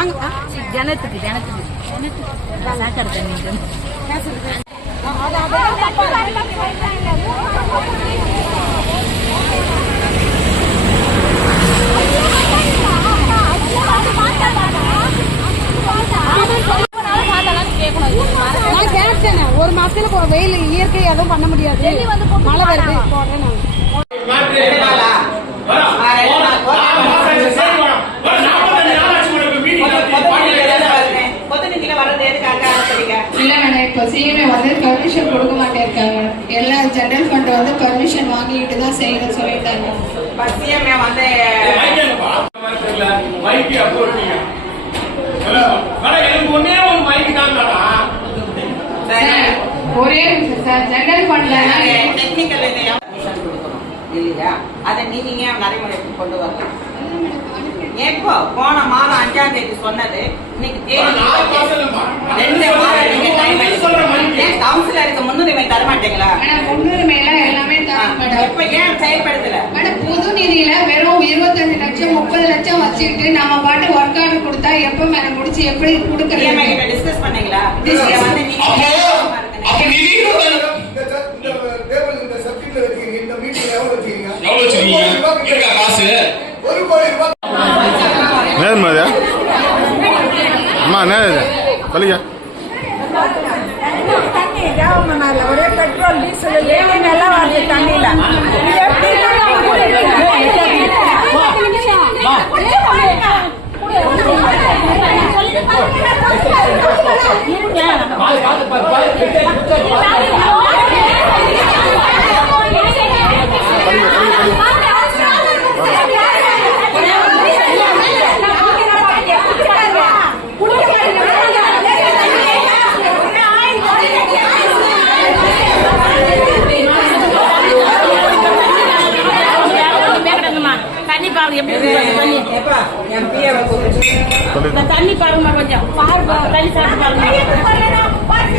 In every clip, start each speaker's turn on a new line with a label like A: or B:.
A: வாங்க
B: ஜனத்துக்கு ஜனத்துக்கு ஒரு மாசத்துல வெயில் இயற்கை எதுவும் பண்ண முடியாது. மழை வருது. போடுறேன்
C: ஃபண்ட் வந்து பர்மிஷன் வாங்கிட்டு தான் செய்யணும் சொல்லிட்டாங்க ஒரே நிமிஷம் சார். ஜெனரல் ஃபண்ட்ல
D: டெக்னிக்கல் இல்லையா? அதை நீங்க ஏன் நடைமுறைக்கு கொண்டு வரல? எப்போ போன மாதம் அஞ்சாம் தேதி சொன்னது. இன்னைக்கு தேதி. ரெண்டு மாதம் நீங்க கவுன்சிலருக்கு முன்னுரிமை தர மாட்டீங்களா? ஏன் செயல்படுத்தல?
C: மேடம் புது நிதியில வெறும் இருபத்தஞ்சு லட்சம் முப்பது லட்சம் வச்சுக்கிட்டு நம்ம பாட்டு ஒர்க் ஆர்டர் கொடுத்தா எப்ப மேடம் முடிச்சு எப்படி கொடுக்கறது?
D: டிஸ்கஸ் பண்ணீங்களா?
C: Discuss.
D: இங்க வந்து நீங்க
E: அப்போ அப்போ நிதி இருந்தாலும்
F: இந்த ச- இந்த டேபிள் இந்த சப்ஜெக்ட்ல வச்சிருக்கீங்க இந்த மீட்டிங் எவ்வளவு வச்சிருக்கீங்க
E: எவ்வளவு வச்சிருக்கீங்க இருக்கா காசு?
F: ஒரு கோடி ரூபாய்
G: நேர்மா இது அம்மா நேர் சொல்லுங்க.
H: தண்ணி தேவமனால ஒரே பெட்ரோல் டீசல் ஏழு எல்லாம் வருது
A: தண்ணி. பாருங்க எப்படி தண்ணி. பாருங்கம்மா கொஞ்சம். பாருங்க தண்ணி சாப்பிட்டு பாருங்க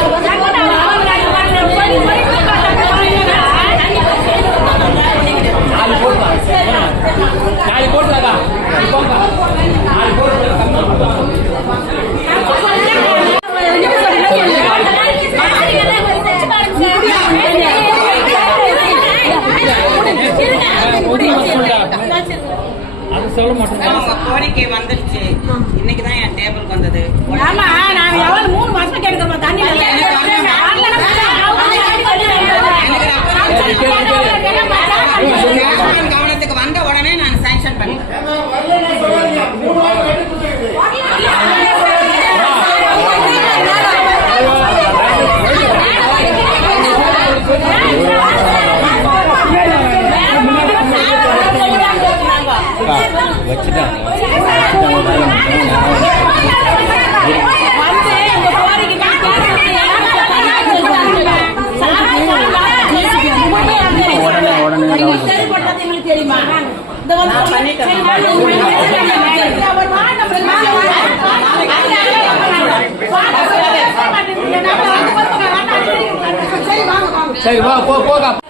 D: உடனே
A: உடனே செயல்பட்டது எங்களுக்கு தெரியுமா இந்த. சரி,
E: வா போகா.